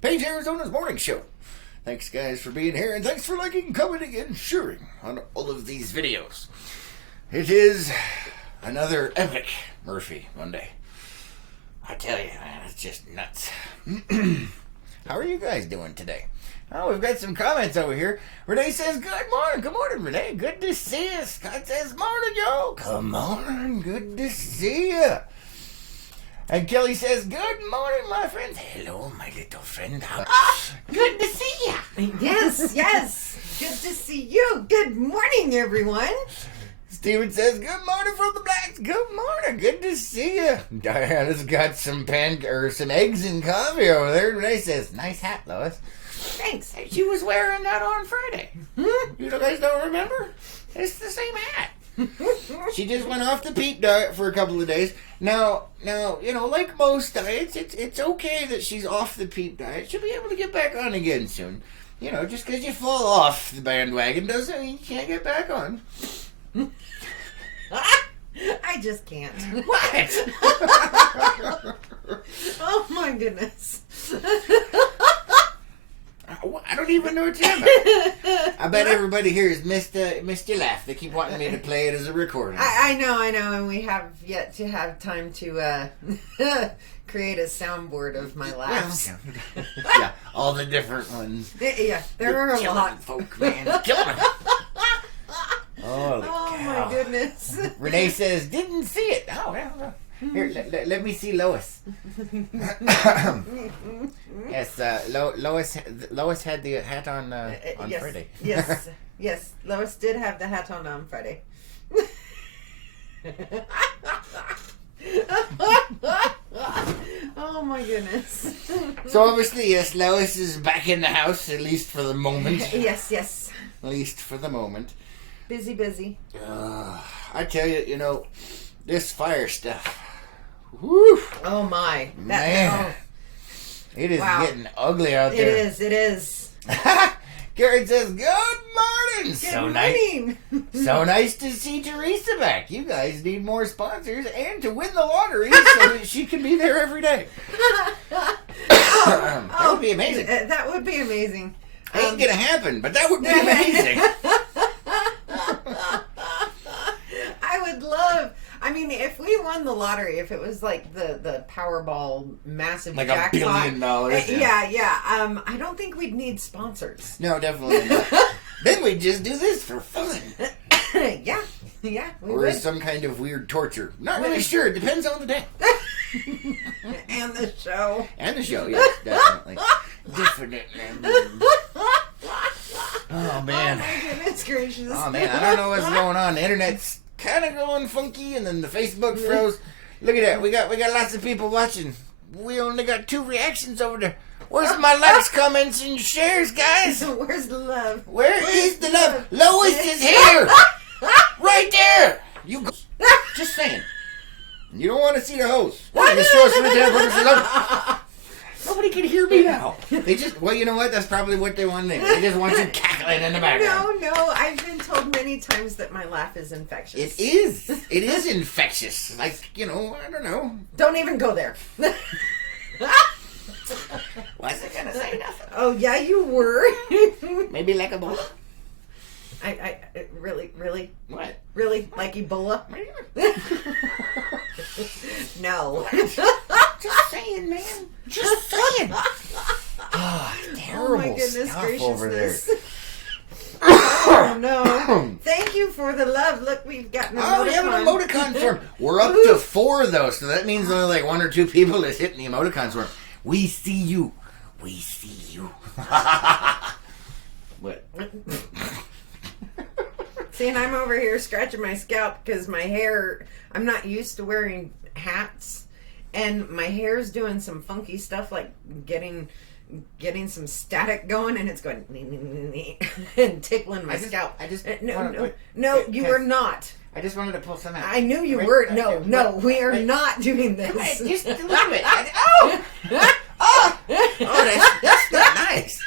Page Arizona's morning show. Thanks, guys, for being here, and thanks for liking, commenting, and sharing on all of these videos. It is another epic Murphy Monday. I tell you, man, it's just nuts. How are you guys doing today? Oh, we've got some comments over here. Renee says, good morning. Good morning, Renee. Good to see you. Scott says, morning, yo. Come on. Good to see you. And Kelly says, good morning, my friends. Hello, my little friend. Good to see you. Yes, yes. Good to see you. Good morning, everyone. Steven says, good morning from the Blacks. Good morning. Good to see you. Diana's got some some eggs and coffee over there. Renee says, nice hat, Lois. Thanks. She was wearing that on Friday. You guys don't remember? It's the same hat. She just went off the peat diet for a couple of days. Now, you know, like most diets, it's okay that she's off the peat diet. She'll be able to get back on again soon. You know, just because you fall off the bandwagon doesn't mean you can't get back on. I just can't. What? Oh my goodness. I don't even know what you're talking about. I bet everybody here has missed your laugh. They keep wanting me to play it as a recording. I know, and we have yet to have time to create a soundboard of my laughs. Yeah, all the different ones. Yeah, there are a lot. Folk, man. Killing them. Oh my goodness. Renee says, didn't see it. Oh, well. Here, let me see Lois. Yes, Lois had the hat on yes, Friday. yes. Lois did have the hat on Friday. Oh my goodness. So obviously, yes, Lois is back in the house, at least for the moment. Yes. At least for the moment. Busy. I tell you, this fire stuff. Whew. Oh my. Man. It is getting ugly out there. It is. Karen says, good morning. Good morning. So nice to see Teresa back. You guys need more sponsors and to win the lottery so that she can be there every day. That would be amazing. That would be amazing. Ain't gonna happen, but that would be amazing. If we won the lottery, if it was like the Powerball massive like jackpot, $1 billion. Yeah. I don't think we'd need sponsors. No, definitely not. Then we'd just do this for fun. Yeah. We or would. some kind of weird torture. Not really sure. It depends on the day. And the show. Yes, definitely. Definitely. Oh, man. Oh, my goodness gracious. Oh, man. I don't know what's going on. The internet's kind of going funky, and then the Facebook froze. Look at that. We got lots of people watching. We only got 2 reactions over there. Where's my likes, comments, and shares, guys? Where's the love? Where is the love? Lois is here! Right there! You go. Just saying. You don't want to see the host. The show's for the Nobody can hear me now. They just, well, you know what? That's probably what they want to do. They just want you cackling in the background. No. I've been told many times that my laugh is infectious. It is. It is infectious. Like, I don't know. Don't even go there. Wasn't gonna say nothing. Oh, yeah, you were. Maybe like Ebola. I really? What? Really? Like Ebola? No. Just saying, man. Just saying. Terrible Oh my goodness stuff over there. Oh no. Thank you for the love. Look, we've got an emoticon. Oh, we have an emoticon form. We're up to 4 though, so that means only like 1 or 2 people is hitting the emoticons form. We see you. We see you. What? See, and I'm over here scratching my scalp because my hair, I'm not used to wearing hats, and my hair's doing some funky stuff, like getting some static going, and it's going and tickling my scalp. No, you were not. I just wanted to pull some out. I knew you were. No, we are not doing this. Just a little bit. That's not nice.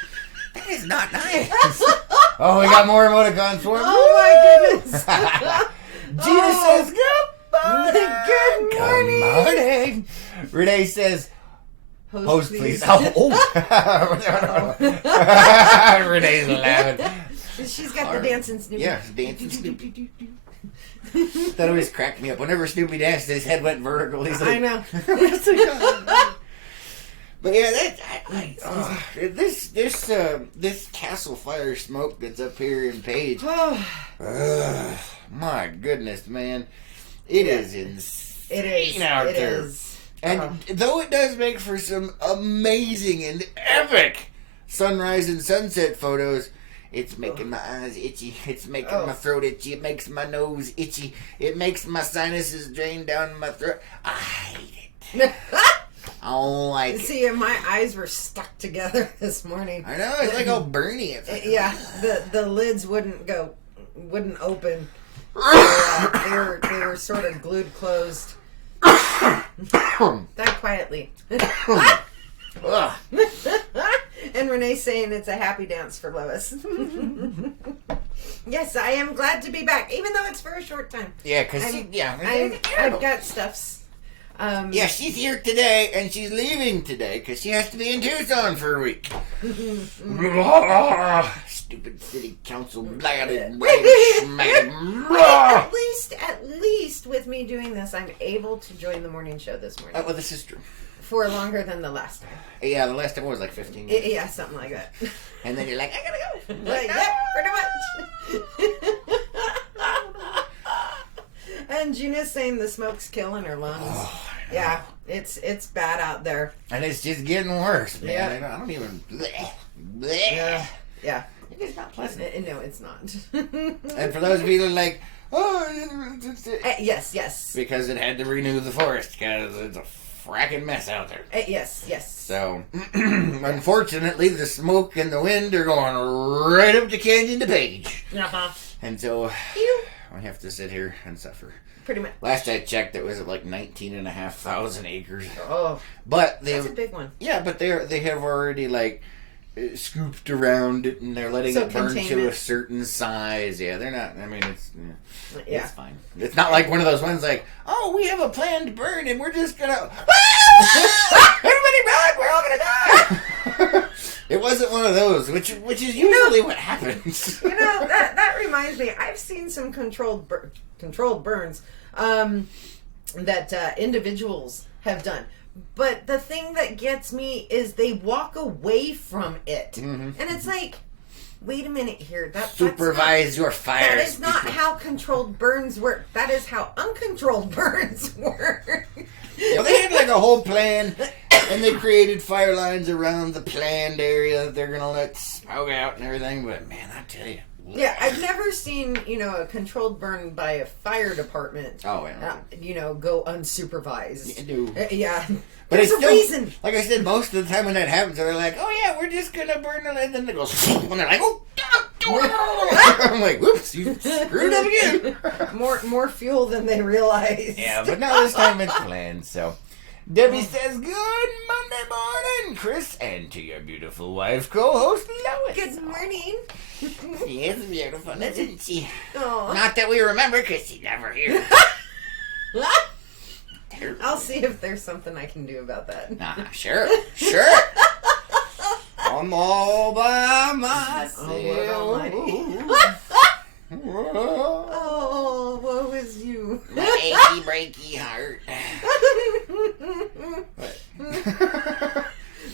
That is not nice. Oh, we got more emoticons for him. Oh my goodness. Gina says, good morning. Good morning. Good morning. Renee says, Host, please. Oh. Renee's laughing. She's got the dancing Snoopy. Yeah, dancing Snoopy. That always cracked me up. Whenever Snoopy danced, his head went vertical. He's like, I know. But yeah, this castle fire smoke that's up here in Page. My goodness, man, it is insane. It is out there. And though it does make for some amazing and epic sunrise and sunset photos, it's making my eyes itchy. It's making my throat itchy. It makes my nose itchy. It makes my sinuses drain down my throat. I hate it. I don't like it. See, my eyes were stuck together this morning. I know, it's like all burny. Yeah, the lids wouldn't open. They were sort of glued closed. Die quietly. And Renee's saying it's a happy dance for Lois. Yes, I am glad to be back, even though it's for a short time. Yeah, because I've got stuffs. Yeah, she's here today, and she's leaving today because she has to be in Tucson for a week. Stupid city council blatted. At least with me doing this, I'm able to join the morning show this morning. Oh, well, this is true. For longer than the last time. Yeah, the last time was like 15 minutes. Yeah, something like that. And then you're like, I gotta go. Like, yeah, pretty much. And Gina's saying the smoke's killing her lungs. Oh, yeah, it's bad out there. And it's just getting worse, man. Yeah. I don't even... Bleh. Yeah. It is not pleasant. No, it's not. And for those of you that are like, yes. Because it had to renew the forest, because it's a fracking mess out there. Yes. So, unfortunately, the smoke and the wind are going right up the canyon to Page. Uh-huh. And so, I have to sit here and suffer. Pretty much. Last I checked, it was at like 19,500 acres. Oh, but that's a big one. Yeah, but they have already like scooped around it, and they're letting it burn to a certain size. Yeah, they're not. I mean, it's fine. It's not like one of those ones like, oh, we have a planned burn, and we're just gonna everybody run, we're all gonna die. It wasn't one of those, which is usually what happens. That reminds me. I've seen some controlled burns that individuals have done. But the thing that gets me is they walk away from it. Mm-hmm. And it's like, wait a minute here. Supervise your fire. That is not how controlled burns work. That is how uncontrolled burns work. Well, they had like a whole plan, and they created fire lines around the planned area that they're going to let smoke out and everything. But man, I tell you. Yeah, I've never seen, a controlled burn by a fire department. Oh, yeah. Go unsupervised. Yeah. But There's a reason. Like I said, most of the time when that happens, they're like, oh, yeah, we're just going to burn it. And then they go, and they're like, oh, I'm like, whoops, you screwed up again. More fuel than they realized. Yeah, but now this time it's planned, so. Debbie says, good Monday morning, Chris, and to your beautiful wife, co-host Lois. Good morning. She is beautiful, isn't she? Aww. Not that we remember, because she's never here. I'll see if there's something I can do about that. Sure. I'm all by myself. Oh, woe is you. My achy, breaky heart.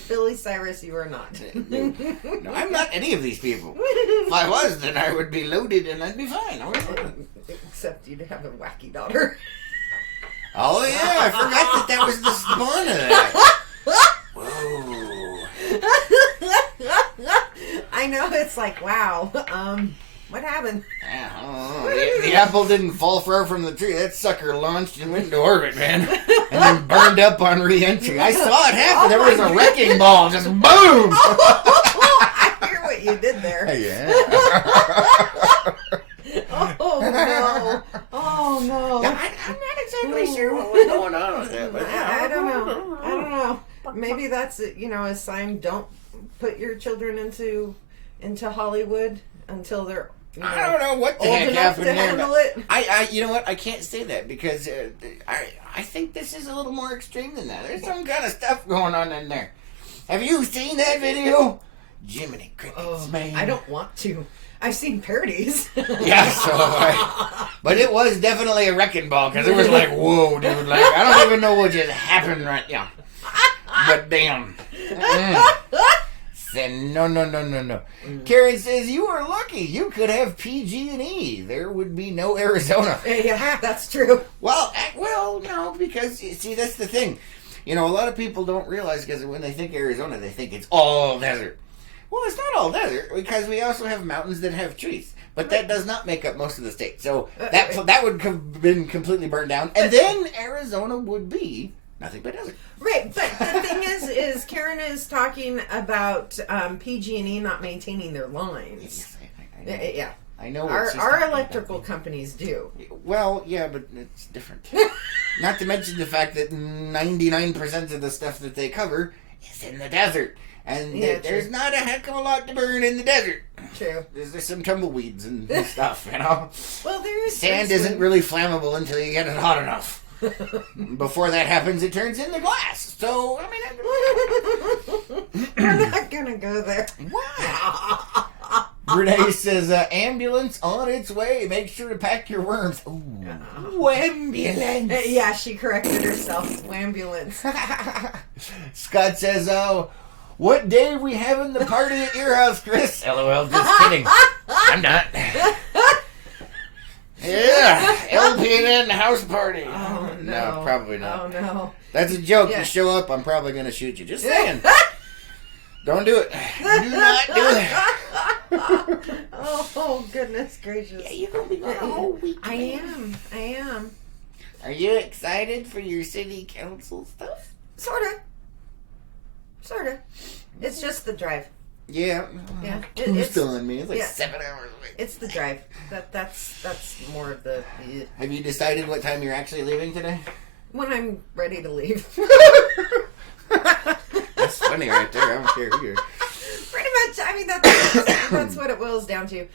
Billy Cyrus, you are not. No, I'm not any of these people. If I was, then I would be loaded and I'd be fine. Except you'd have a wacky daughter. Oh, yeah, I forgot that was the spawn of that. Whoa. I know, it's like, wow. What happened? The apple didn't fall far from the tree. That sucker launched and went into orbit, man. And then burned up on re-entry. I saw it happen. There was a wrecking ball. Just boom! I hear what you did there. Yeah. Oh, no. I'm not exactly sure what was going on with that. But I don't know. Maybe that's, a sign, don't put your children into Hollywood until they're I don't know what the heck happened there. You know what? I can't say that because I think this is a little more extreme than that. There's some kind of stuff going on in there. Have you seen that video? Jiminy Crickets, man. I don't want to. I've seen parodies. Yeah, so have I. But it was definitely a wrecking ball, because it was like, whoa, dude. Like, I don't even know what just happened right now. But damn. Said, no. Karen says, you are lucky. You could have PG&E. There would be no Arizona. Yeah, that's true. Well, no, because, see, that's the thing. You know, a lot of people don't realize, because when they think Arizona, they think it's all desert. Well, it's not all desert, because we also have mountains that have trees. But that does not make up most of the state. So that would have been completely burned down. And then Arizona would be nothing but desert. Right, but the thing is Karen is talking about PG&E not maintaining their lines. Yes, Yeah. I know. Our electrical companies do. Well, yeah, but it's different. Not to mention the fact that 99% of the stuff that they cover is in the desert. And there's not a heck of a lot to burn in the desert. True. There's some tumbleweeds and stuff, you know? Well, sand isn't really flammable until you get it hot enough. Before that happens, it turns into glass. So, I mean... We're not going to go there. Why? Renee says, ambulance on its way. Make sure to pack your worms. Ooh. Ambulance. Yeah, she corrected herself. Ambulance. Scott says, what day are we having the party at your house, Chris? LOL, just kidding. I'm not. Yeah, LPN house party. Oh, no, probably not. Oh, no. That's a joke. You show up, I'm probably going to shoot you. Just saying. Don't do it. Do not do it. Oh, goodness gracious. Yeah, you're going to be gone a whole week. I am. Are you excited for your city council stuff? Sorta. It's just the drive. Yeah. It's still on me. It's like 7 hours away. It's the drive. That's more of the... Have you decided what time you're actually leaving today? When I'm ready to leave. That's funny right there. I don't care who you're... Pretty much. I mean, that's what it boils down to. You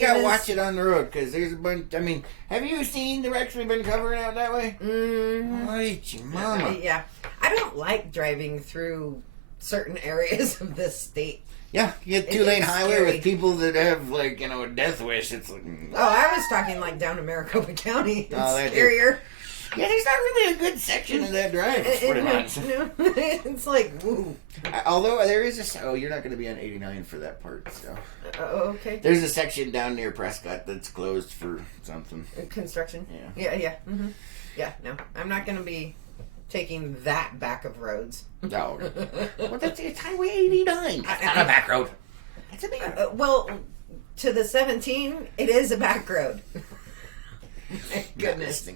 gotta watch it on the road, because there's a bunch... I mean, have you seen the wrecks we've been covering out that way? Mm-hmm. Mama. Yeah. I don't like driving through certain areas of this state. Yeah, you get 2-lane highway scary. With people that have, like, you know, a death wish. It's like... I was talking, like, down in Maricopa County. It's scarier. Yeah, there's not really a good section of that drive, pretty much. No, it's like, woo. Although, there is a... you're not going to be on 89 for that part, so... Okay. There's a section down near Prescott that's closed for something. Construction? Yeah. Yeah. Mm-hmm. Yeah, no. I'm not going to be taking that back of roads. No. Well, it's Highway 89. That's not a back road. That's a big well, to the 17, it is a back road. My goodness.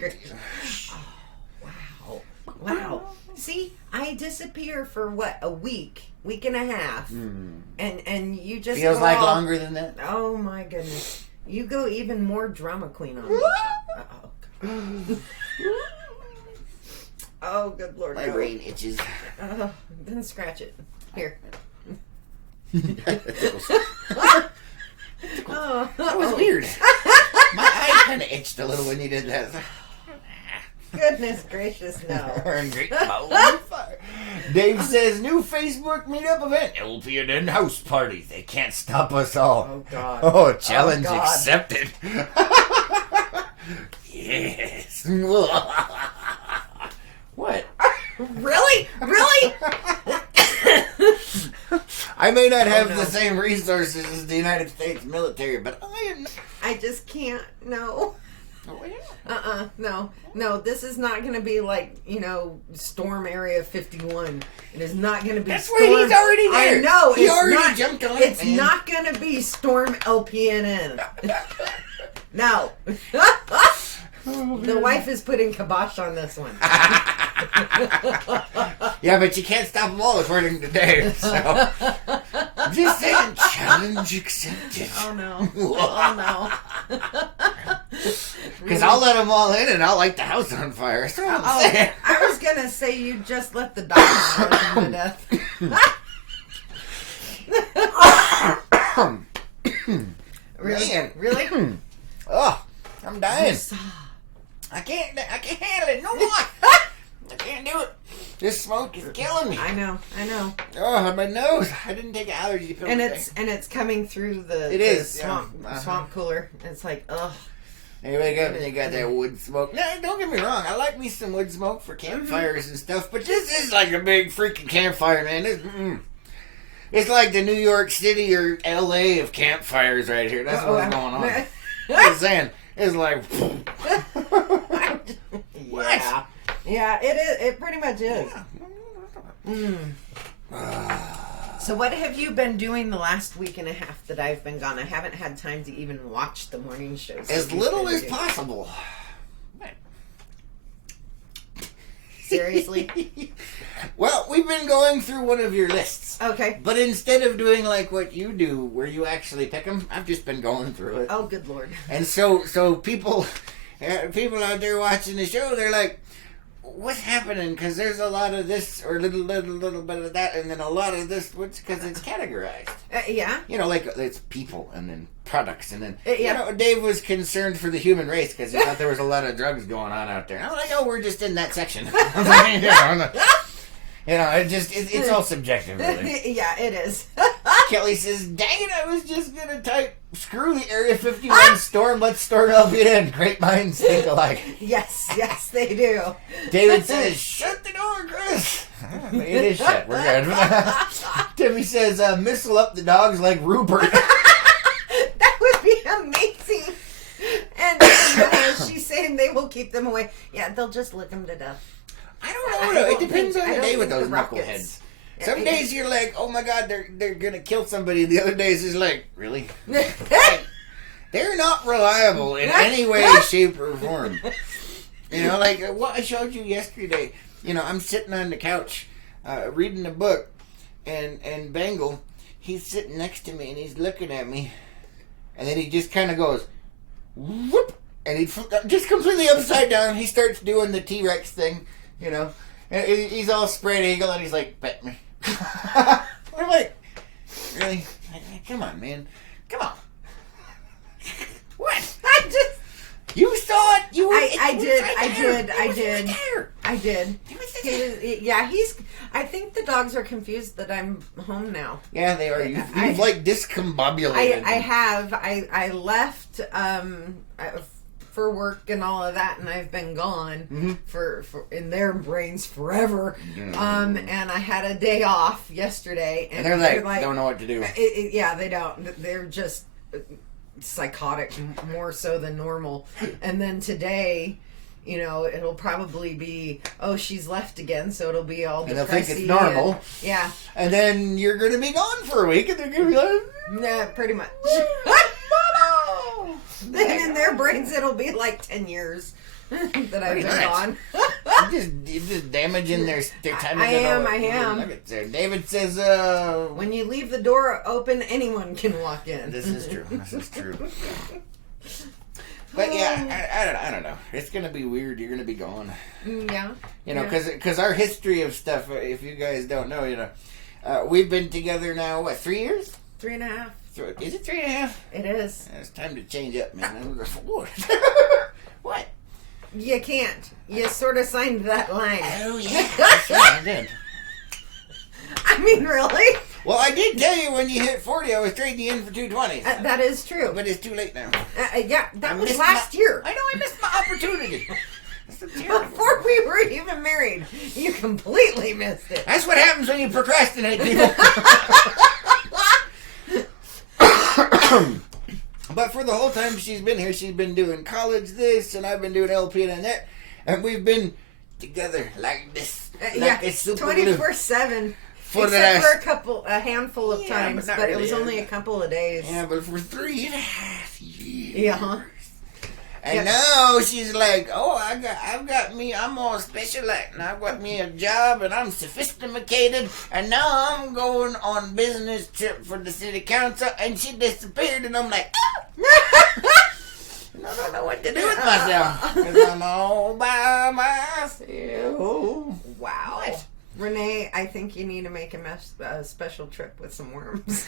Oh, wow. See, I disappear for what, a week and a half, and you just feels like longer than that. Oh my goodness, you go even more drama queen on me. Oh, good Lord. My brain itches. Then scratch it. Here. That was weird. My eye kind of itched a little when you did that. Goodness gracious, no. Dave says, new Facebook meetup event. LPN house party. They can't stop us all. Oh, God. Oh, challenge accepted. Yes. What? Really? I may not have the same resources as the United States military, but I just can't. No. Oh, yeah. No, this is not going to be like, Storm Area 51. It is not going to be That's where he's already there. I know. He already jumped on it. It's not going to be Storm LPNN. No. The wife is putting kibosh on this one. Yeah, but you can't stop them all, according to Dave. So, just saying, challenge accepted. Oh no! Because I'll let them all in, and I'll light the house on fire. That's what I'm saying. I was gonna say you just let the dogs burn to death. Really? Oh, I'm dying. I can't handle it no more. I can't do it. This smoke is killing me. I know. Oh, my nose. I didn't take an allergy pill And today. it's coming through the swamp swamp cooler. It's like, ugh. And you wake up and you got that wood smoke. Now, don't get me wrong. I like me some wood smoke for campfires and stuff, but this is like a big freaking campfire, man. It's like the New York City or L.A. of campfires right here. That's what's going on. I'm just saying. It's like... What? Yeah, it is. It pretty much is. So what have you been doing the last week and a half that I've been gone? I haven't had time to even watch the morning shows. As little as possible. Seriously? Well, we've been going through one of your lists. Okay. But instead of doing like what you do, where you actually pick them, I've just been going through it. Oh, good Lord. And so people out there watching the show, they're like, what's happening? Because there's a lot of this or little bit of that, and then a lot of this, because it's categorized. Yeah. You know, like it's people and then products, and then yeah. You know, Dave was concerned for the human race because he thought there was a lot of drugs going on out there. And I'm like, oh, we're just in that section. It's all subjective, really. Yeah, it is. Kelly says, dang it, I was just going to type, screw the Area 51 storm, let's storm Alpena, and great minds think alike. Yes, they do. David says, shut the door, Chris. It is shut, we're good. Timmy says, missile up the dogs like Rupert. That would be amazing. And she's saying they will keep them away. Yeah, they'll just lick them to death. I don't know. It depends on the day with those knuckleheads. Some days you're like, oh my God, they're going to kill somebody. And the other days is like, really? They're not reliable in any way, shape, or form. You know, like what I showed you yesterday. You know, I'm sitting on the couch reading a book. And Bengal, he's sitting next to me and he's looking at me. And then he just kind of goes, whoop. And he just completely upside down. He starts doing the T-Rex thing. You know, and he's all spread eagle, and he's like, "Bet me." I'm like, really? Come on, man. Come on. What? You saw it. I did. I think the dogs are confused that I'm home now. Yeah, they are. You've like discombobulated. I have. I left. For work and all of that, and I've been gone for in their brains forever. And I had a day off yesterday, and they're like don't know what to do. Yeah, they don't. They're just psychotic, more so than normal. And then today, you know, it'll probably be, oh, she's left again, so it'll be all. And they'll think it's normal. Yeah. And then you're going to be gone for a week, and they're going to be like, yeah, pretty much. Then in their brains, it'll be like 10 years that I've been gone. You're just damaging their time. I am. David says, when you leave the door open, anyone can walk in. This is true. But yeah, I don't know. It's going to be weird. You're going to be gone. Yeah. You know, because our history of stuff, if you guys don't know, you know, we've been together now, what, 3 years? 3.5. Is it 3.5? It is. It's time to change up, man. What? You can't. You sort of signed that line. Oh, yeah. I did. I mean, really? Well, I did tell you when you hit 40, I was trading you in for 220. That is true. But it's too late now. Yeah, that was last year. I know, I missed my opportunity. Before we were even married, you completely missed it. That's what happens when you procrastinate, people. But for the whole time she's been here, she's been doing college this, and I've been doing LP and that, and we've been together like this. Like 24/7. Except for a handful of times, but really, it was only a couple of days. Yeah, but for 3.5 years. Yeah. And now she's like, oh, I'm all specialized, and I've got me a job, and I'm sophisticated, and now I'm going on business trip for the city council, and she disappeared, and I'm like, I don't know what to do with myself, because I'm all by myself. Wow. What? Renee, I think you need to make a special trip with some worms.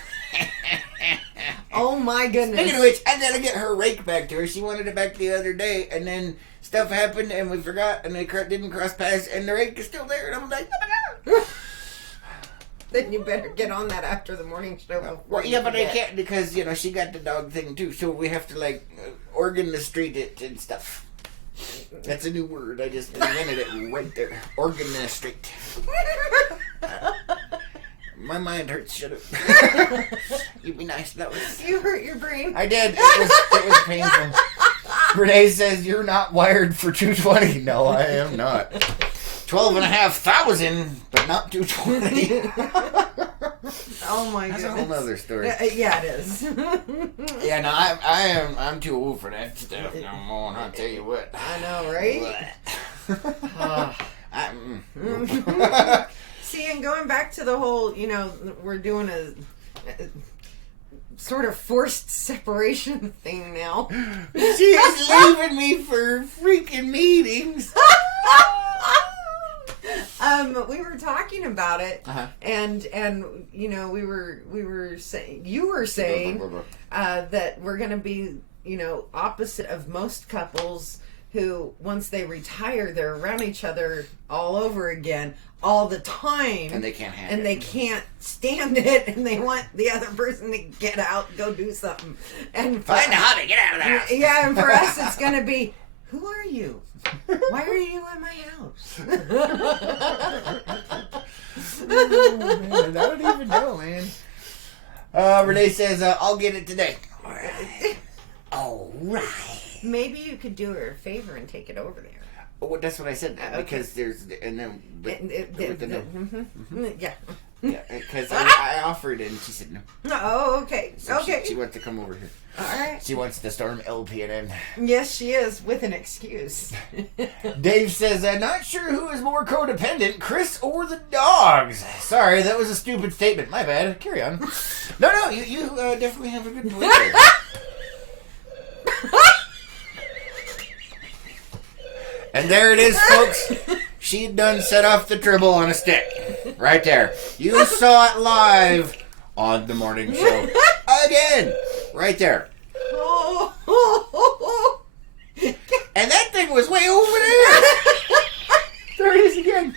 Oh my goodness. Speaking of which, I gotta get her rake back to her. She wanted it back the other day, and then stuff happened, and we forgot, and it didn't cross paths, and the rake is still there, and I'm like, oh my god. Then you better get on that after the morning show. Well, yeah, but I can't because, you know, she got the dog thing too, so we have to, like, organistrate it and stuff. That's a new word. I just invented it right there. Organistrate. My mind hurts. Shut up. You'd be nice. That was. You hurt your brain. I did. It was painful. Renee says you're not wired for 220. No, I am not. 12,500, but not 220. Oh my That's goodness. a whole other story. Yeah, it is. Yeah, no, I'm too old for that stuff no more. I'll tell you what. I know, right? See, and going back to the whole, you know, we're doing a sort of forced separation thing now. She is leaving me for freaking meetings. We were talking about it, and you know, we were saying, you were saying that we're gonna be, you know, opposite of most couples who, once they retire, they're around each other all over again all the time, and they can't handle and they can't stand it, and they want the other person to get out, go do something, and find a hobby, get out of the house. Yeah, and for us, it's gonna be, who are you? Why are you in my house? Oh, man, I don't even know, man. Renee says, I'll get it today. All right. Maybe you could do her a favor and take it over there. Oh, that's what I said. Because there's, and then, Yeah. Yeah, because I offered and she said no. Oh, okay. So Okay. She wants to come over here. All right. She wants to storm LPNN. Yes, she is, with an excuse. Dave says, I'm not sure who is more codependent, Chris or the dogs. Sorry, that was a stupid statement. My bad. Carry on. No, you definitely have a good point there. And there it is, folks. She done set off the tribble on a stick. Right there. You saw it live on the morning show. Again. Right there. And that thing was way over there. There it is again.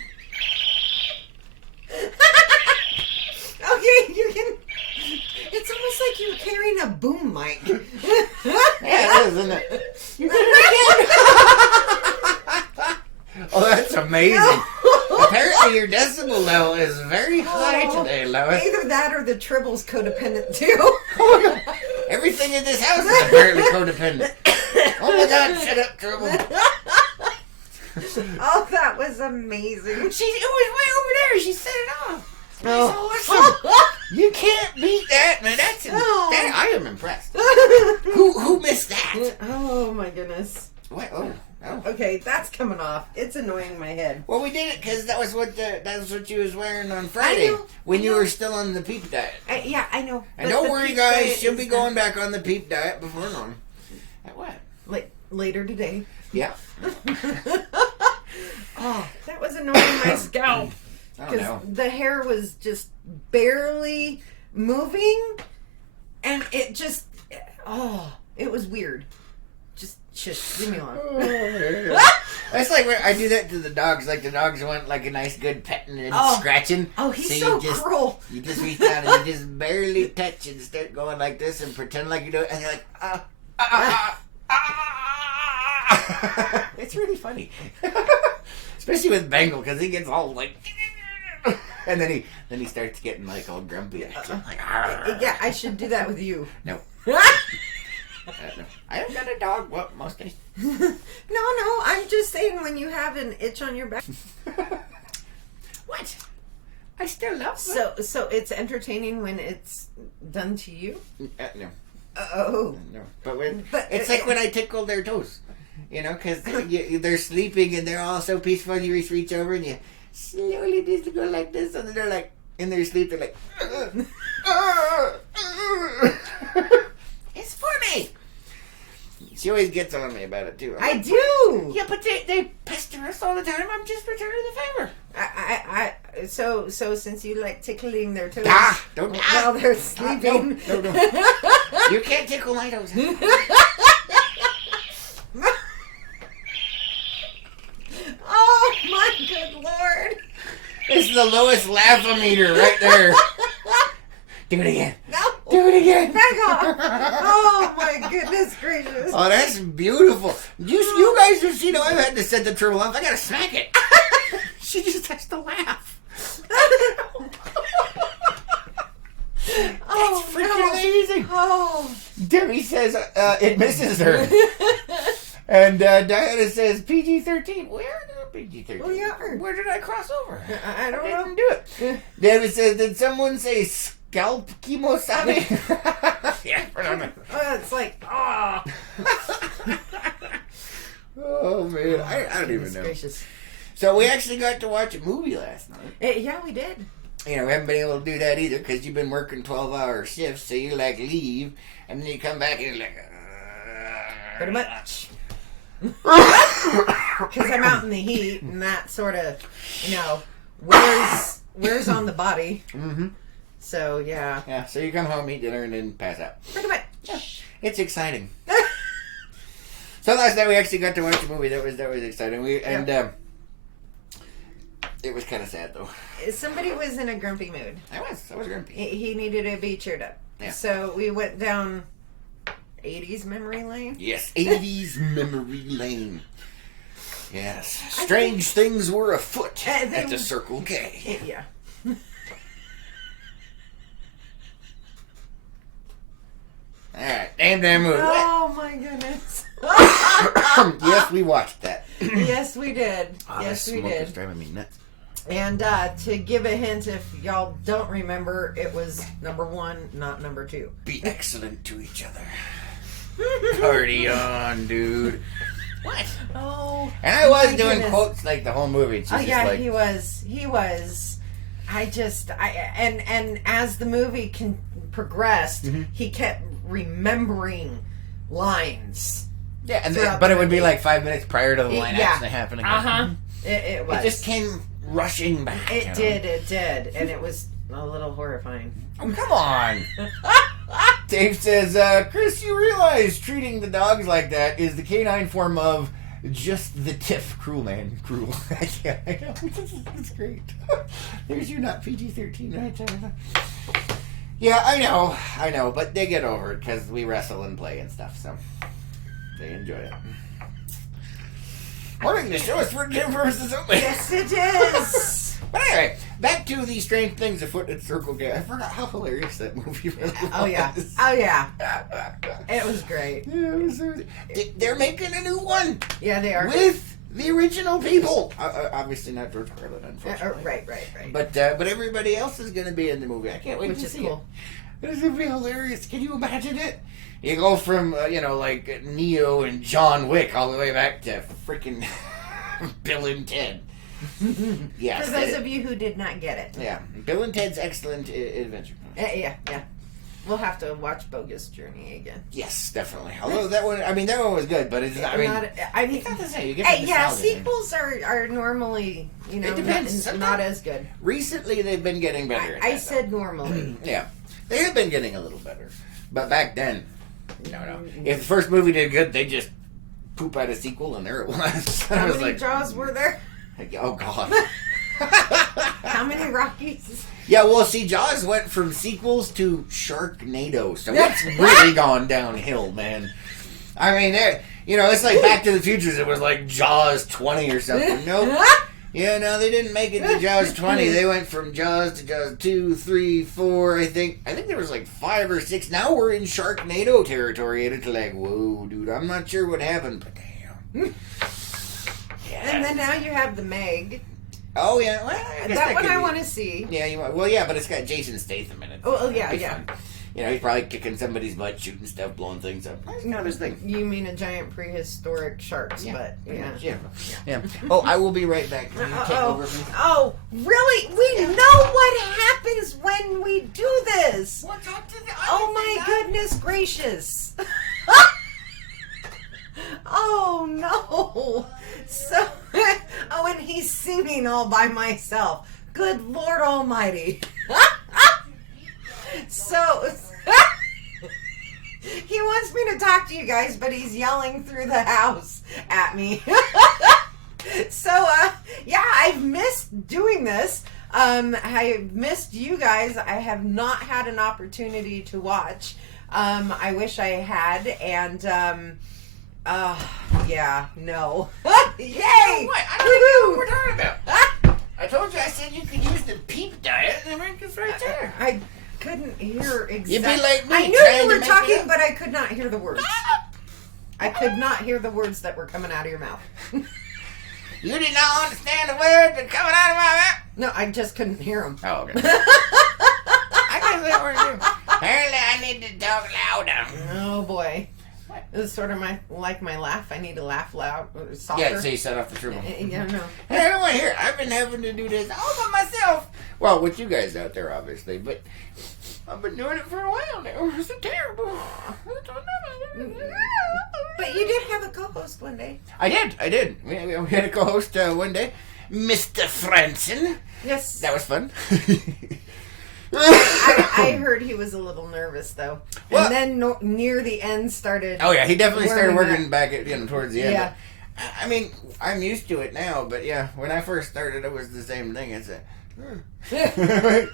Okay, you can... It's almost like you're carrying a boom mic. Yeah, it is, isn't it? You did it again. Oh, that's amazing. Apparently your decibel level is very high today, Lois. Either that or the tribble's codependent too. Oh my God. Everything in this house is apparently codependent. Oh my God, shut up, Trouble. Oh, that was amazing. It was way over there. She set it off. Oh. Awesome. You can't beat that, man. I am impressed. Who missed that? Oh my goodness. What? Oh. Okay, that's coming off. It's annoying my head. Well, we did it because that was what you was wearing on Friday when you were still on the peep diet. Yeah, I know. And don't worry, guys. She'll be going back on the peep diet before long. At what? Like later today. Yeah. Oh, that was annoying my scalp. Because the hair was just barely moving, and it just, it was weird. Just leave me alone. It's like when I do that to the dogs. Like the dogs want like a nice good petting and scratching. Oh, he's so cruel. You just reach down and you just barely touch and start going like this and pretend like you do it, and you're like It's really funny, especially with Bengal because he gets all like, and then he starts getting like all grumpy. Yeah, I should do that with you. No. No. I haven't got a dog. What, most days? No, I'm just saying when you have an itch on your back. What? I still love it. So it's entertaining when it's done to you? No. Oh. No. But it's like when I tickle their toes. You know, because they're sleeping and they're all so peaceful and you reach over and you slowly just go like this and they're like, in their sleep, they're like, it's funny. She always gets on me about it too. I do. Yeah, but they pester us all the time. I'm just returning the favor. So since you like tickling their toes Don't while they're sleeping. No. You can't tickle my toes. Oh my good lord! This is the lowest laugh-o-meter right there. Do it again. No. Do it again. Back off! Oh my goodness gracious! Oh, that's beautiful. You guys have seen how I've had to set the turtle off. I gotta smack it. She just has to laugh. Oh, That's freaking amazing. Oh. Debbie says it misses her. And Diana says PG-13. Where did PG-13? We are. Where did I cross over? I don't didn't know. do it. David says, did someone say scalp kemosabe? Yeah, It's like, oh. Oh, man. I don't even know. Gracious. So we actually got to watch a movie last night. Yeah, we did. You know, we haven't been able to do that either because you've been working 12-hour shifts, so you like leave, and then you come back and you're like, Pretty much. Because I'm out in the heat, and that sort of, wears on the body. Mm-hmm. So, yeah. Yeah, so you come home, eat dinner, and then pass out. Pretty much. Yeah, it's exciting. So last night we actually got to watch a movie. That was exciting. It was kind of sad though. Somebody was in a grumpy mood. I was grumpy. He needed to be cheered up. Yeah. So we went down 80s memory lane. Yes, 80s memory lane. Yes, strange things were afoot at the Circle K. Yeah. All right, damn movie. Oh my goodness. Yes, we watched that. Yes, we did. Oh, yes, we smoke is did. driving me nuts. And to give a hint, if y'all don't remember, it was number 1, not number 2. Be excellent to each other. Party on, dude. What? Oh. And I was my doing goodness. quotes like the whole movie. It's Oh just yeah, like, he was. And as the movie progressed, Mm-hmm. he kept remembering lines. yeah, and throughout but the it would be movie. like 5 minutes prior to the line Yeah. actually happening. It was. It just came rushing back. It did, and it was a little horrifying. Oh, come on. Dave says, Chris, you realize treating the dogs like that is the canine form of just the tiff. Cruel, man. Cruel. Yeah, I know. It's great. There's you not PG-13 right. Yeah, I know, but they get over it because we wrestle and play and stuff, so they enjoy it. Morning, the show is for Jim versus only. Yes, it is. But anyway, back to the strange things afoot at Circle K. I forgot how hilarious that movie really was. Oh yeah. It was great. Yeah, it was, they're making a new one Yeah, they are. with the original people. Obviously not George Carlin, unfortunately. Right. But everybody else is going to be in the movie. I can't wait Which to is see cool. it. It's going to be hilarious. Can you imagine it? You go from, like Neo and John Wick all the way back to freaking Bill and Ted. Yes. For those of you who did not get it. Yeah. Bill and Ted's Excellent Adventure. Yeah. We'll have to watch Bogus Journey again. Yes, definitely. Although that one was good, but it's not, it's not the same. You get the nostalgia. Sequels are normally, It depends. not as good. Recently, they've been getting better. I said normally. Yeah. They have been getting a little better. But back then, no. If the first movie did good, they just poop out a sequel, and there it was. How many Jaws were there? Oh, God. How many Rockies? Yeah, well, see, Jaws went from sequels to Sharknado, so it's really gone downhill, man. I mean, it's like Back to the Future. It was like Jaws 20 or something. Nope. Yeah, no, they didn't make it to Jaws 20. They went from Jaws to Jaws 2, 3, 4, I think there was like 5 or 6. Now we're in Sharknado territory, and it's like, whoa, dude, I'm not sure what happened, but damn. Yeah. And then now you have the Meg. Oh, yeah. Well, I guess That one could I be- want to see. Yeah, you want. Well, yeah, but it's got Jason Statham in it. Oh, yeah, It'd be yeah. fun. He's probably kicking somebody's butt, shooting stuff, blowing things up. That's not his thing. You mean a giant prehistoric sharks, Yeah, but pretty yeah. much, yeah. Oh, I will be right back. Can you take over, please? Oh, really? We know what happens when we do this. What's up to the? Oh my goodness gracious. Oh no. So, and he's singing all by myself. Good Lord Almighty. So, he wants me to talk to you guys, but he's yelling through the house at me. So, yeah, I've missed doing this. I've missed you guys. I have not had an opportunity to watch. I wish I had, and, yeah, no. Yay! What? I don't even know what we're talking about. I told you, I said you could use the peep diet, and it's right there. I couldn't hear exactly. You'd be like me, I knew trying you to were make talking, it up. but I could not hear the words. I could not hear the words that were coming out of your mouth. You did not understand the words that coming out of my mouth? No, I just couldn't hear them. Oh, okay. I guess that works too. Apparently, I need to talk louder. Oh boy. What? This is sort of like my laugh. I need to laugh loud, softer. Yeah, so you set off the triple. Yeah, no. Hey, everyone here, I've been having to do this all by myself. Well, with you guys out there, obviously, but I've been doing it for a while now. It's terrible. But you did have a co-host one day. I did. We had a co-host one day, Mr. Franson. Yes. That was fun. I heard he was a little nervous though, Well- and then near the end started. Oh yeah, he definitely started Wearing working back at towards the end. Yeah. I mean, I'm used to it now, but yeah, when I first started, it was the same thing. It's a, what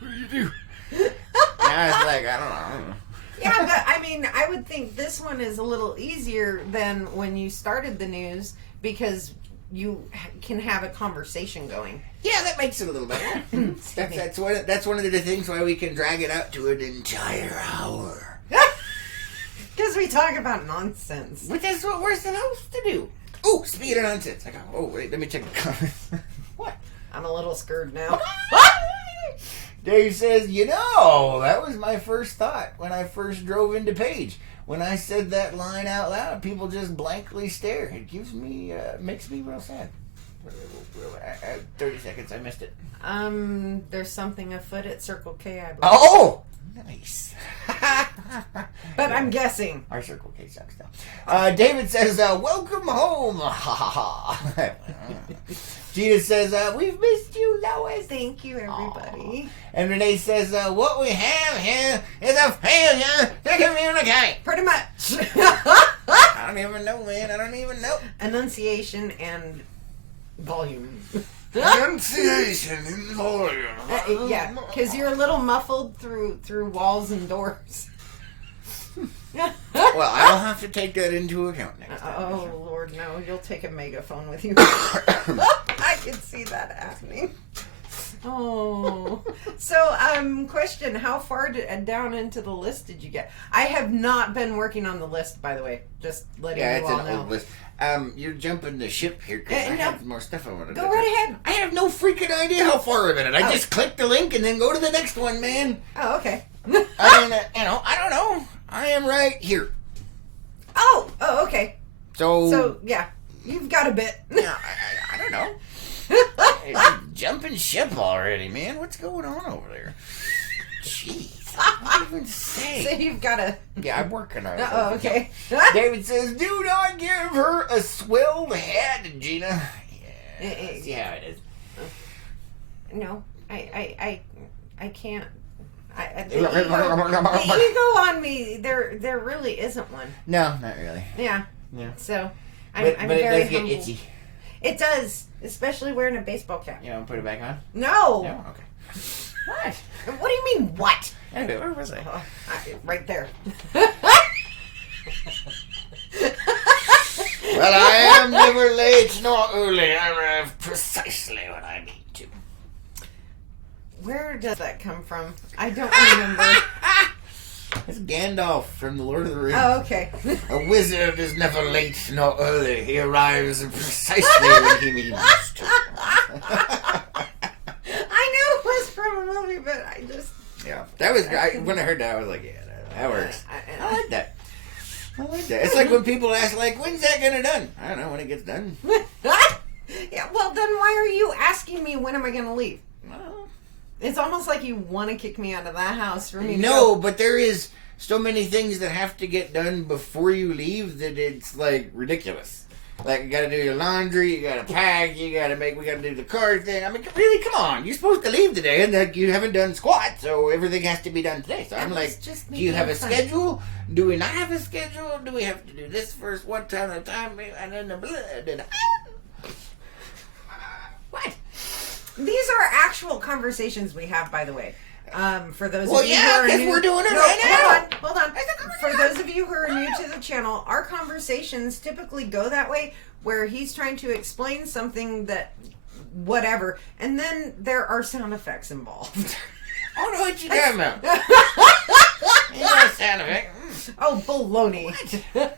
do you do? Now it's like I don't know. Yeah, but I mean, I would think this one is a little easier than when you started the news because you can have a conversation going. Yeah, that makes it a little better. that's one of the things why we can drag it out to an entire hour. Because we talk about nonsense. But that's what we're supposed to do. Oh, speaking of nonsense, I go. Oh wait, let me check the comments. What? I'm a little scared now. Dave says, that was my first thought when I first drove into Page. When I said that line out loud, people just blankly stare. It makes me real sad. 30 seconds, I missed it. There's something afoot at Circle K, I believe. Oh! Nice. But I'm guessing. Our Circle K sucks now. David says, welcome home. Ha ha ha. Gina says, we've missed you, Lois. Thank you, everybody. Aww. And Renee says, what we have here is a failure to communicate. Pretty much. I don't even know, man. I don't even know. Enunciation and volume. Pronunciation and volume. Yeah, because you're a little muffled through walls and doors. Well, I'll have to take that into account next time. Oh, Lord, no. You'll take a megaphone with you. I can see that happening. Oh. So, question. How far down into the list did you get? I have not been working on the list, by the way. Just letting you It's all an know. old list. You're jumping the ship here because I No. have more stuff I want to do. Go right ahead. I have no freaking idea how far I'm in it. I Oh. just click the link and then go to the next one, man. Oh, okay. I mean, I don't know. I am right here. Oh, okay. So yeah, you've got a bit. yeah, I don't know. Hey, jumping ship already, man. What's going on over there? Jeez. What do you even say? So you've got a... Yeah, I'm working on it. Oh, okay. David says, do not give her a swelled head, Gina. Yeah, see how it is. No, I can't. The ego on me, there really isn't one. No, not really. Yeah. Yeah. So, I'm But very it does get humble. itchy. It does, especially wearing a baseball cap. You know, put it back on? No. No? Okay. What? What do you mean, what? Anyway, where was I? Right there. Well, I am never late nor early. I arrive precisely when I need to. Where does that come from? I don't remember. It's Gandalf from The Lord of the Rings. Oh, okay. A wizard is never late nor early. He arrives precisely when he means to. I knew it was from a movie, but I just... Yeah, that was. When I heard that, I was like, yeah, that works. I like that. I like that. It's like when people ask, like, when's that gonna done? I don't know, when it gets done. Yeah, well, then why are you asking me when am I going to leave? Well, It's almost like you want to kick me out of that house for me to no, go. but there is so many things that have to get done before you leave that it's, like, ridiculous. Like, you gotta do your laundry, you gotta pack, we gotta do the car thing. I mean, really, come on. You're supposed to leave today, and you haven't done squat, so everything has to be done today. So I'm like, do you have a schedule? Do we not have a schedule? Do we have to do this first one time at a time? And then the what? These are actual conversations we have, by the way. For those well, of you yeah, who are because new, we're doing it right now. Hold on. For those of you who are new to the channel, our conversations typically go that way, where he's trying to explain something that, whatever, and then there are sound effects involved. I don't know what you're talking about. You know sound effect. Oh, baloney. What? I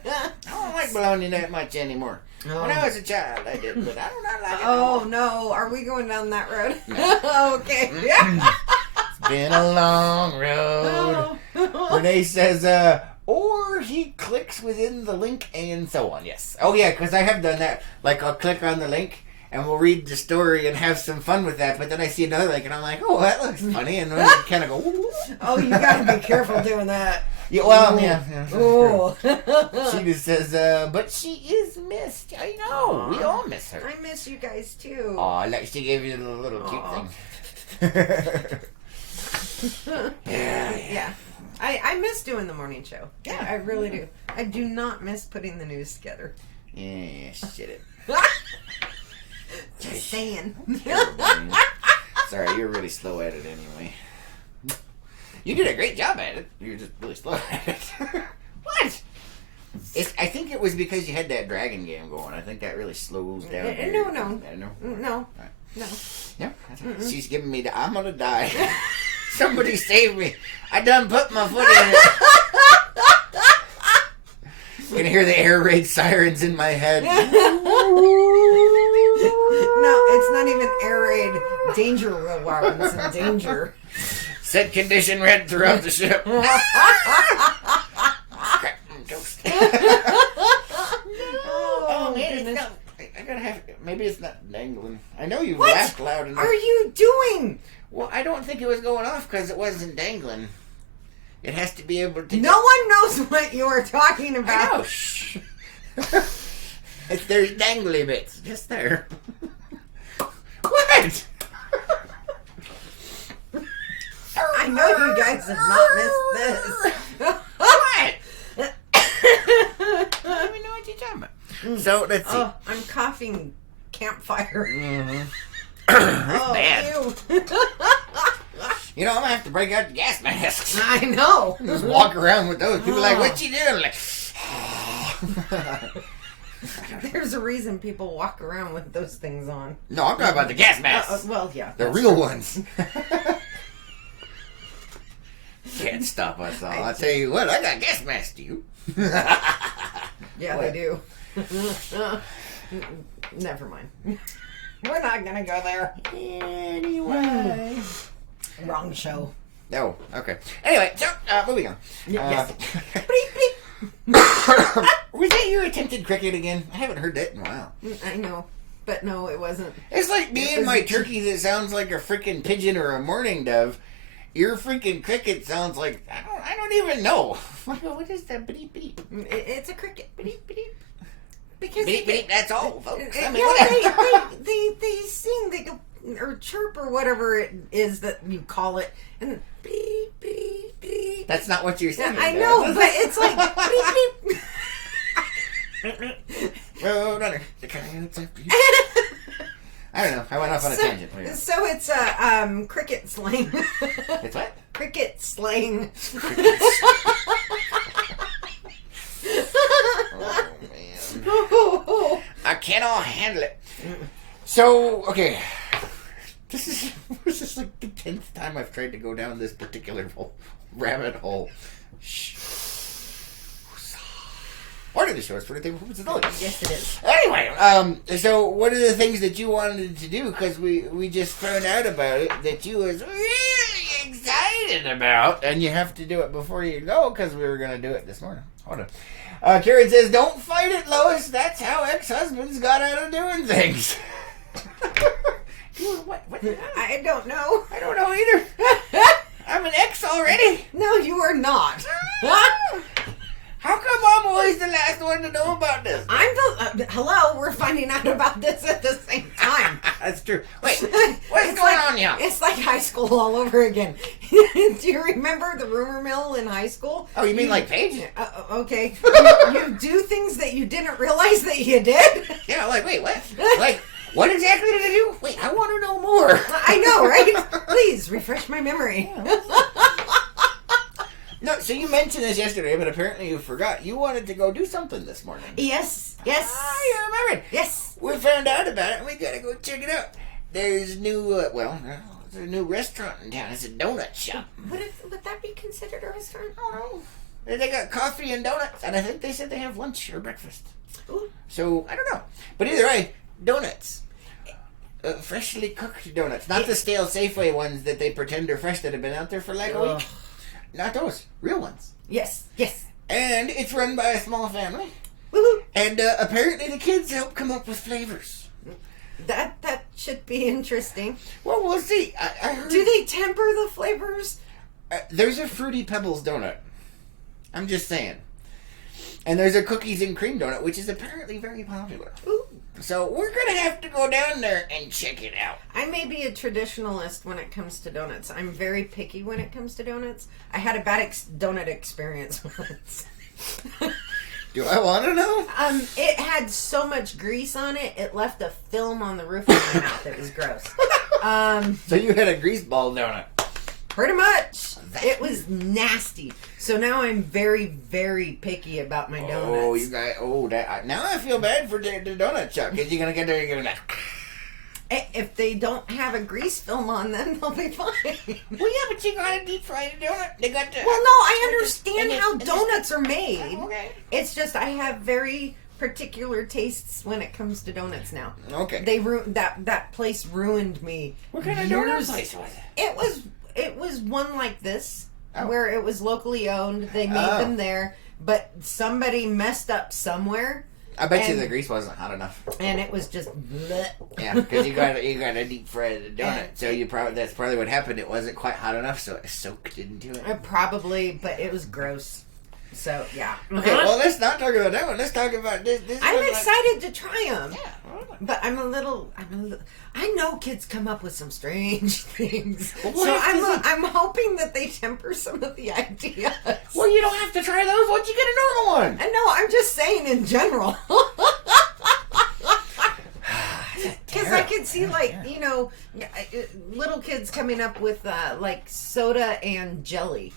don't like baloney that much anymore. Oh. When I was a child, I did, but I do not like it Oh, anymore. no. Are we going down that road? No. Okay. Yeah. It's been a long road. Oh. Renee says, or he clicks within the link and so on. Yes. Oh, yeah, because I have done that. Like, I'll click on the link and we'll read the story and have some fun with that. But then I see another link and I'm like, oh, that looks funny. And then I kind of go, ooh. Oh, you got to be careful doing that. Yeah, well, yeah. Oh. She just says, but she is missed. I know. We all miss her. I miss you guys, too. Aw, like she gave you a little cute thing. Yeah. I miss doing the morning show. Yeah, I really do. I do not miss putting the news together. Yeah, shit it. Just saying. Sorry, you're really slow at it anyway. You did a great job at it. You're just really slow at it. What? I think it was because you had that dragon game going. I think that really slows down. No. No. Right. No. Yeah. She's giving me I'm gonna die. Somebody save me. I done put my foot in it. You can hear the air raid sirens in my head. No, it's not even air raid. Danger weapons in danger. Set condition red throughout the ship. Crap, ghost. Oh man, it's not. I gotta have. Maybe it's not dangling. I know you laughed loud enough. What are you doing? Well, I don't think it was going off because it wasn't dangling. It has to be able to. No one knows what you are talking about. I know. Shh. There's dangly bits just there. What? I know you guys have not missed this. What? I don't even know what you're talking about. So let's see. Oh, I'm coughing campfire. Mm-hmm. That's bad. Ew. You know, I'm gonna have to break out the gas masks. I know. Just walk around with those. People are like, what you doing? Like, There's a reason people walk around with those things on. no, I'm talking about the gas masks. Well, yeah. The real ones. Can't stop us all. I'll tell you what, I got gas masks to you. Yeah, What? they do. Never mind. We're not gonna go there. Anyway. Wrong show. No, okay. Anyway, so, moving on. Yes. Was that your attempted cricket again? I haven't heard that in a while. I know. But no, it wasn't. It's like me and my turkey that sounds like a freaking pigeon or a mourning dove. Your freaking cricket sounds like, I don't even know. What is that? Beep, beep. It's a cricket. Beep, beep. Because Beep, beep, that's all, folks. I mean, yeah, they sing, they go, or chirp or whatever it is that you call it, and beep, beep, beep. That's not what you're saying. I know, but it's like beep, beep. Roadrunner. The coyotes are beep. I don't know. I went off on a tangent. So it's cricket slang. It's what? Cricket slang. Oh, man. I cannot handle it. So, okay. This is like the 10th time I've tried to go down this particular rabbit hole. Shh. Part of the show is for the table. Yes, it is. Anyway, so one of the things that you wanted to do, because we just found out about it, that you was really excited about, and you have to do it before you go, because we were going to do it this morning. Hold on. Karen says, don't fight it, Lois. That's how ex-husbands got out of doing things. What? I don't know. I don't know either. I'm an ex already. No, you are not. How come I'm always the last one to know about this? I'm the hello. We're finding out about this at the same time. That's true. Wait, what's going on now? It's like high school all over again. Do you remember the rumor mill in high school? Oh, you mean like Paige? Okay. You do things that you didn't realize that you did. Yeah, like, wait, what? Like, what exactly did I do? Wait, I want to know more. I know, right? Please refresh my memory. No, so you mentioned this yesterday, but apparently you forgot. You wanted to go do something this morning. Yes. Ah, you remembered. Yes. We found out about it, and we gotta go check it out. There's a new, there's a new restaurant in town. It's a donut shop. Would that be considered a restaurant? I don't know. They got coffee and donuts, and I think they said they have lunch or breakfast. Ooh. So, I don't know. But either way, donuts. Freshly cooked donuts. Not the stale Safeway ones that they pretend are fresh that have been out there for like a week. Not those. Real ones. Yes. And it's run by a small family. Woohoo. And apparently the kids help come up with flavors. That should be interesting. Well, we'll see. I heard... Do they temper the flavors? There's a Fruity Pebbles donut. I'm just saying. And there's a cookies and cream donut, which is apparently very popular. Ooh. So we're going to have to go down there and check it out. I may be a traditionalist when it comes to donuts. I'm very picky when it comes to donuts. I had a bad donut experience once. Do I want to know? It had so much grease on it, it left a film on the roof of my mouth. It was gross. So you had a grease ball donut. Pretty much. It was nasty. So now I'm very, very picky about my donuts. Oh, you guys! Now I feel bad for the donut shop because you're gonna get there. You're gonna If they don't have a grease film on them, they'll be fine. Well, yeah, but you gotta deep fry the donut. They got to. Well, no, I understand how donuts are made. Okay. It's just I have very particular tastes when it comes to donuts now. Okay. They that place ruined me. What kind of donut place was it? It was one like this, Oh. where it was locally owned. They made them there, but somebody messed up somewhere. I bet you the grease wasn't hot enough. And it was just bleh. Yeah, because you got to deep fry the donut. So that's probably what happened. It wasn't quite hot enough, so it soaked into it. Probably, but it was gross. So yeah. Okay, well let's not talk about that one. Let's talk about this. I'm excited to try them. Yeah. But I'm a little. I know kids come up with some strange things, Well, so I'm hoping that they temper some of the ideas. Well, you don't have to try those once you get a normal one. I know. I'm just saying in general. Because I could see, little kids coming up with like soda and jelly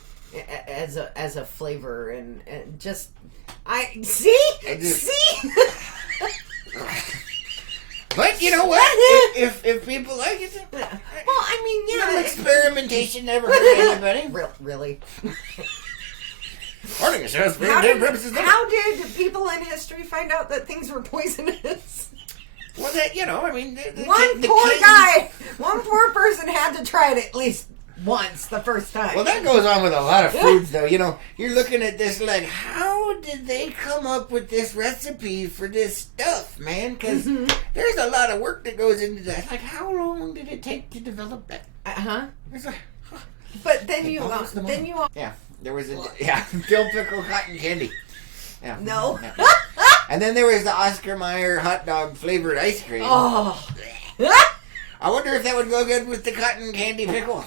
as a flavor, and just see. But you know what? if people like it, Well, I mean, yeah, little experimentation never hurt anybody. Really. Morning, How did people in history find out that things were poisonous? Well, the One poor person had to try it at least once the first time. Well, that goes on with a lot of foods, though. You're looking at this like, how did they come up with this recipe for this stuff, man? Because there's a lot of work that goes into that. Like, how long did it take to develop that? But then yeah, there was dill pickle cotton candy. Yeah. No. Yeah. And then there was the Oscar Mayer hot dog flavored ice cream. Oh. I wonder if that would go good with the cotton candy pickle.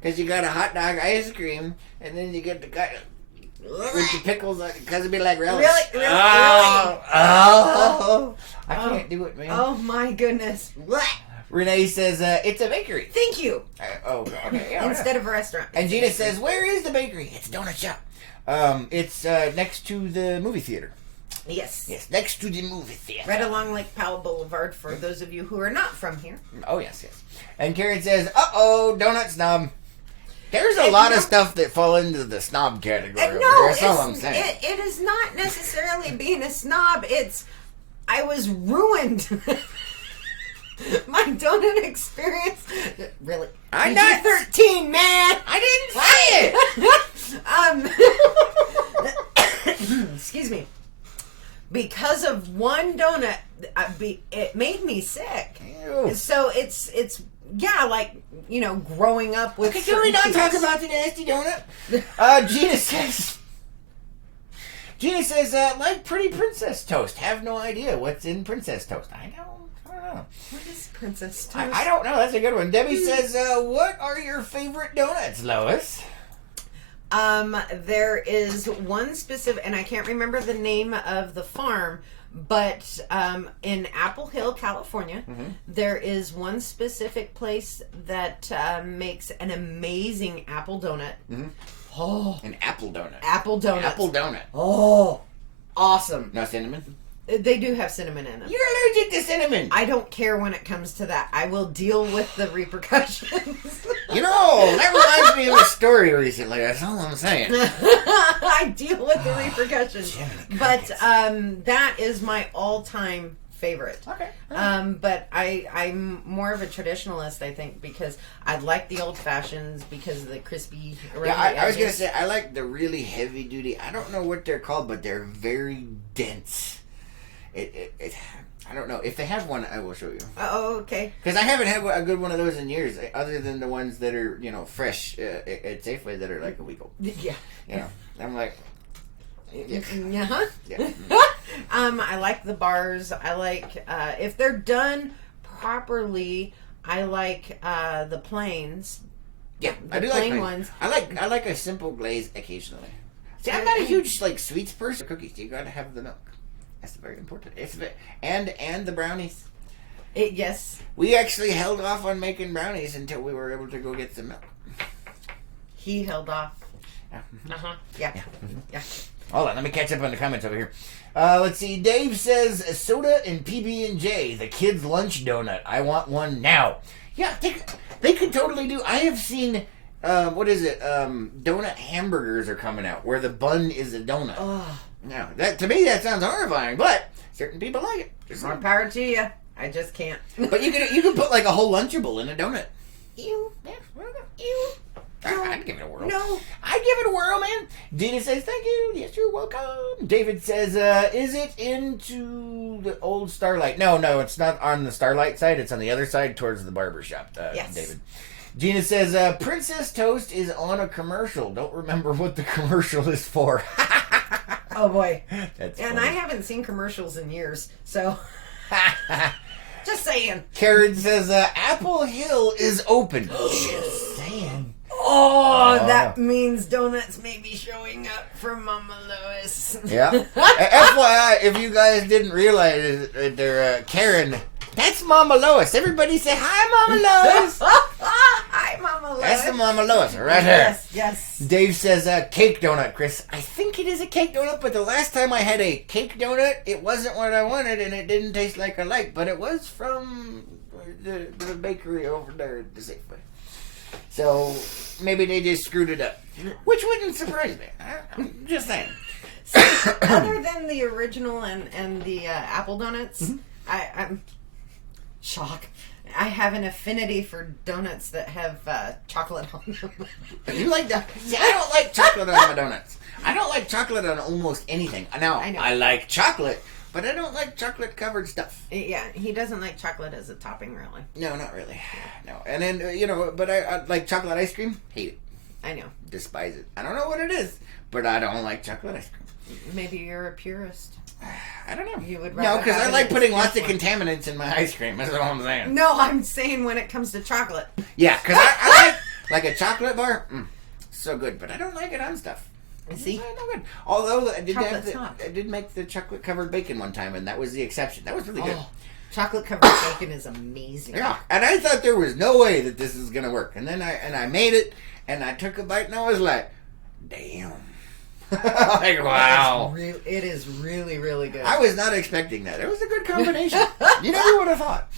Because you got a hot dog ice cream, and then you get the cotton with the pickles, because it'd be like relish. Really? I can't do it, man. Oh my goodness. Renee says, it's a bakery. Thank you. Okay. Yeah, Instead of a restaurant. And Gina says, where is the bakery? It's a donut shop. It's next to the movie theater. Yes. Yes, next to the movie theater. Right along Lake Powell Boulevard for those of you who are not from here. Oh, yes. And Karen says, donut snob. There's a lot of stuff that fall into the snob category. No, that's all I'm saying. It is not necessarily being a snob. I was ruined. My donut experience. Really? I'm not 13, man. I didn't say it. Excuse me. Because of one donut, it made me sick. Ew. So it's growing up with. Can we not talk about the nasty donut? Gina says, Gina says, like pretty princess toast. Have no idea what's in princess toast. I don't know. What is princess toast? I don't know. That's a good one. Debbie says, what are your favorite donuts, Lois? There is one specific, and I can't remember the name of the farm, but in Apple Hill, California, there is one specific place that makes an amazing apple donut. Oh, An apple donut. apple donut. Apple donut. Oh, awesome. No cinnamon? They do have cinnamon in them. You're allergic to cinnamon. I don't care when it comes to that. I will deal with the repercussions. You know, that reminds me of a story recently. That's all I'm saying. I deal with the repercussions. Jiminy But crickets. that is my all-time favorite. Okay. But I'm more of a traditionalist, I think, because I like the old fashions because of the crispy around Yeah, the I was going to edges. say, I like the really heavy duty. I don't know what they're called, but they're very dense. I don't know. If they have one, I will show you. Oh, okay. Because I haven't had a good one of those in years, other than the ones that are, fresh at Safeway that are like a week old. Yeah. You know, I'm like, yeah. Uh-huh. Yeah. I like the bars. I like if they're done properly. I like the plains. Yeah, The I do plain like ones. I like a simple glaze occasionally. See, I'm not a huge sweets person. Cookies, you gotta have the milk. That's very important. And the brownies. Yes. We actually held off on making brownies until we were able to go get some milk. He held off. Yeah. Yeah. Hold on, let me catch up on the comments over here. Let's see. Dave says soda and PB&J, the kids' lunch donut. I want one now. Yeah, they could totally do. I have seen. What is it? Donut hamburgers are coming out where the bun is a donut. Oh, Now, that to me that sounds horrifying, but certain people like it. Just more saying. power to you. I just can't. But you can put like a whole Lunchable in a donut. Ew. Yeah, Ew. I'd give it a whirl. No. I'd give it a whirl, man. Dina says, thank you. Yes, you're welcome. David says, is it into the old Starlight? No, it's not on the Starlight side. It's on the other side towards the barber shop, Yes. David. Gina says, Princess Toast is on a commercial. Don't remember what the commercial is for. Oh, boy. That's And funny. I haven't seen commercials in years, so just saying. Karen says, Apple Hill is open. Just saying. Oh, that means donuts may be showing up from Mama Lois. Yeah. FYI, if you guys didn't realize it, they're Karen. That's Mama Lois. Everybody say hi, Mama Lois. Hi, Mama Lois. That's the Mama Lois right here. Yes. Dave says cake donut, Chris. I think it is a cake donut, but the last time I had a cake donut, it wasn't what I wanted, and it didn't taste like I liked, but it was from the bakery over there at the Safeway. So maybe they just screwed it up, which wouldn't surprise me. I'm just saying. Other than the original and the apple donuts, I'm shocked. I have an affinity for donuts that have chocolate on them. You like that? See, I don't like chocolate on my donuts. I don't like chocolate on almost anything. Now, I know. I like chocolate, but I don't like chocolate-covered stuff. Yeah, he doesn't like chocolate as a topping, really. No, not really. No. And then, but I like chocolate ice cream. Hate it. I know. Despise it. I don't know what it is, but I don't like chocolate ice cream. Maybe you're a purist. I don't know. You would No, rather because have I it like as putting a lots of one. contaminants in my ice cream. That's what I'm saying. No, I'm saying when it comes to chocolate. Yeah, because I like a chocolate bar. So good, but I don't like it on stuff. See? No good. Although I Chocolate's not. did make the chocolate covered bacon one time, and that was the exception. That was really good. Oh, chocolate covered bacon is amazing. Yeah, and I thought there was no way that this is gonna work, and then I made it, and I took a bite, and I was like, damn. Like, wow. It is really, really good. I was not expecting that. It was a good combination. You never would have thought.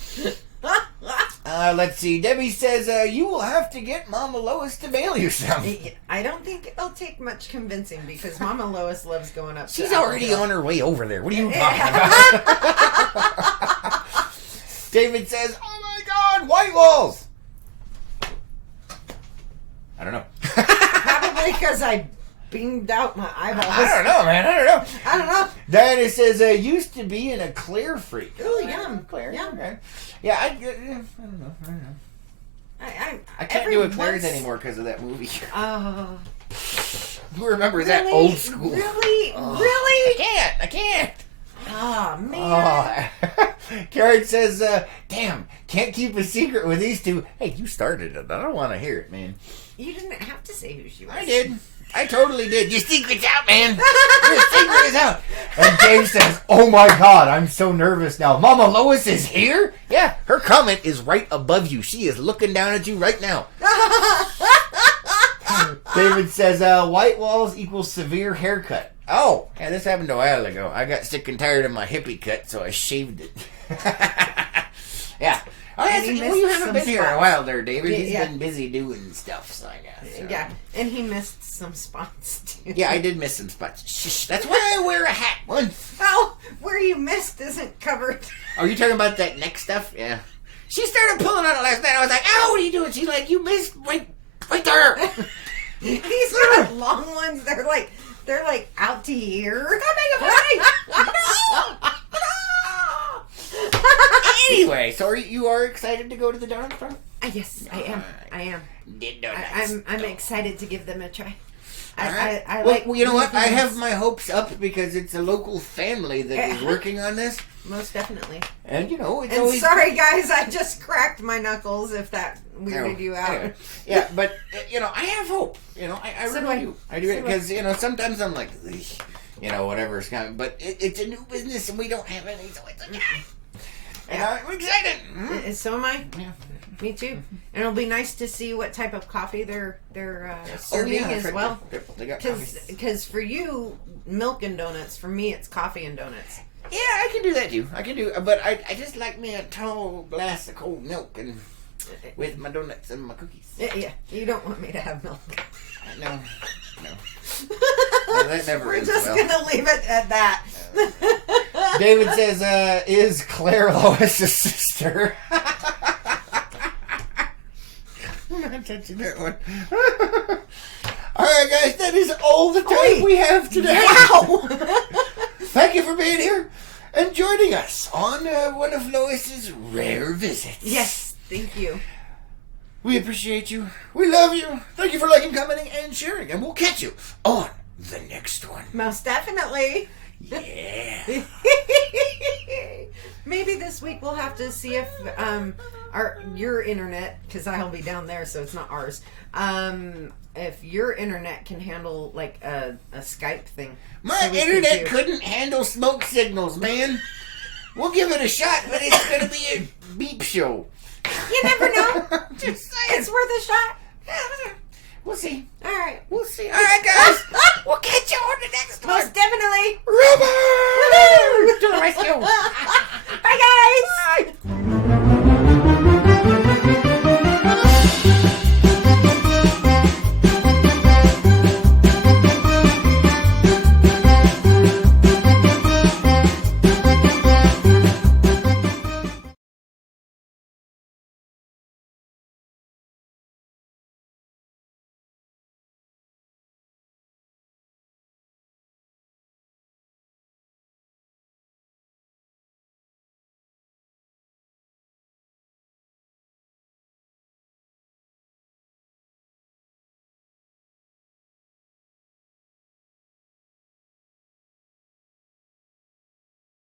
Let's see. Debbie says, you will have to get Mama Lois to mail you some. I don't think it'll take much convincing because Mama Lois loves going up. She's to already Apple on her way over there. What are you talking about? David says, oh my God, white walls. I don't know. Probably because I beamed out my eyeballs. I don't know, man. I don't know. Diana says, used to be in a clear freak. Ooh, yum. Clear. Yum. Okay. Yeah, I don't know. I I can't every do Eclairs once- anymore because of that movie. Oh. Who remembers that old school? Really? Oh, Really? I can't. Oh, man. Oh. Karen says, damn, can't keep a secret with these two. Hey, you started it. I don't want to hear it, man. You didn't have to say who she was. I did. I totally did. Your secret's out, man. Your secret is out. And Dave says, oh my God, I'm so nervous now. Mama Lois is here? Yeah, her comment is right above you. She is looking down at you right now. David says, white walls equals severe haircut. Oh, yeah, this happened a while ago. I got sick and tired of my hippie cut, so I shaved it. Yeah. Oh, yeah, well, you haven't been here a while there, David. He's been busy doing stuff, so I guess. So. Yeah, and he missed some spots, too. Yeah, I did miss some spots. Shh, that's why I wear a hat, one. Oh, where you missed isn't covered. Are you talking about that neck stuff? Yeah. She started pulling on it last night. I was like, oh, what are you doing? She's like, you missed right there. These are long ones. They're like out to here. Coming away. No. Anyway, so you are excited to go to the donut farm? Yes, I am. I am. Did donuts. I'm excited to give them a try. I well, you know what? I have my hopes up because it's a local family that is working on this. Most definitely. And you know, it's always... sorry guys, I just cracked my knuckles if that weirded you out. Anyway. Yeah, but you know, I have hope. You know, I really do. I do it because you know sometimes I'm like, you know, whatever's coming, but it's a new business and we don't have any, so it's like, and I'm excited. Mm-hmm. So am I. Yeah. Me too. And it'll be nice to see what type of coffee they're serving as well. Because for you, milk and donuts. For me, it's coffee and donuts. Yeah, I can do that too. I can do, but I just like me a tall glass of cold milk and with my donuts and my cookies. Yeah, you don't want me to have milk. No. That never We're ends just well. gonna leave it at that. David says, "Is Claire Lois's sister?" I'm not touching that one. All right, guys, that is all the time we have today. Wow! Thank you for being here and joining us on one of Lois's rare visits. Yes, thank you. We appreciate you. We love you. Thank you for liking, commenting, and sharing. And we'll catch you on the next one. Most definitely. Yeah. Maybe this week we'll have to see if your internet, because I'll be down there, so it's not ours. If your internet can handle like a Skype thing. My internet couldn't handle smoke signals, man. We'll give it a shot, but it's gonna be a beep show. You never know. Just saying. It's worth a shot. We'll see. All right. We'll see. All right, guys.